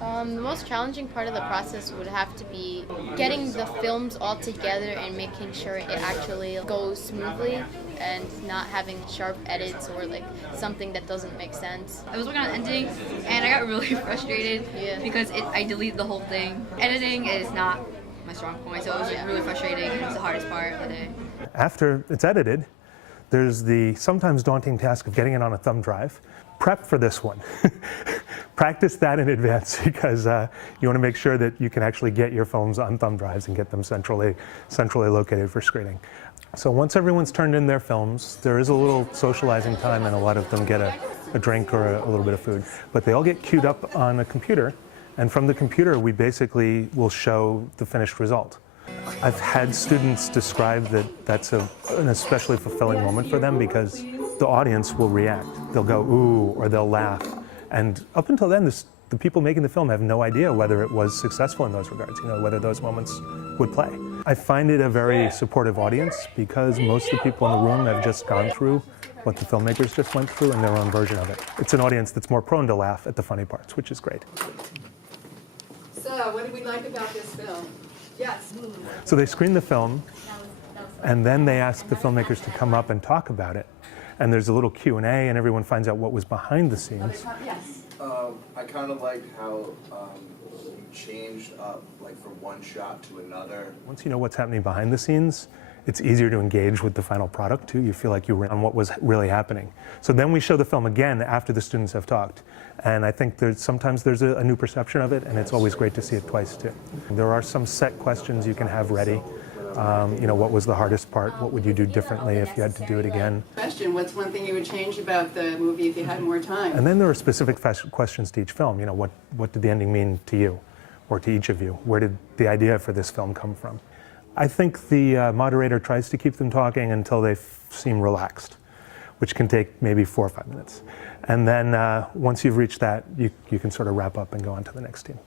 The most challenging part of the process would have to be getting the films all together and making sure it actually goes smoothly and not having sharp edits or like something that doesn't make sense. I was working on editing and I got really frustrated because I deleted the whole thing. Editing is not my strong point, so it was really frustrating and it was the hardest part of the day. After it's edited, there's the sometimes daunting task of getting it on a thumb drive. Prep for this one. Practice that in advance because you want to make sure that you can actually get your films on thumb drives and get them centrally located for screening. So once everyone's turned in their films, there is a little socializing time and a lot of them get a drink or a little bit of food. But they all get queued up on a computer, and from the computer we basically will show the finished result. I've had students describe that that's an especially fulfilling moment for them because the audience will react. They'll go, ooh, or they'll laugh. And up until then, the people making the film have no idea whether it was successful in those regards, whether those moments would play. I find it a very supportive audience because most of the people in the room have just gone through what the filmmakers just went through in their own version of it. It's an audience that's more prone to laugh at the funny parts, which is great. So, what did we like about this film? Yes. So they screen the film, and then they ask the filmmakers to come up and talk about it. And there's a little Q&A, and everyone finds out what was behind the scenes. Yes. I kind of liked how you changed up, like from one shot to another. Once you know what's happening behind the scenes, it's easier to engage with the final product too. You feel like you were on what was really happening. So then we show the film again after the students have talked. And I think sometimes there's a new perception of it, and it's always great to see it twice too. There are some set questions you can have ready. What was the hardest part? What would you do differently if you had to do it again? Question, what's one thing you would change about the movie if you had more time? And then there are specific questions to each film. What did the ending mean to you or to each of you? Where did the idea for this film come from? I think the moderator tries to keep them talking until they seem relaxed, which can take maybe 4 or 5 minutes. And then once you've reached that, you can sort of wrap up and go on to the next team.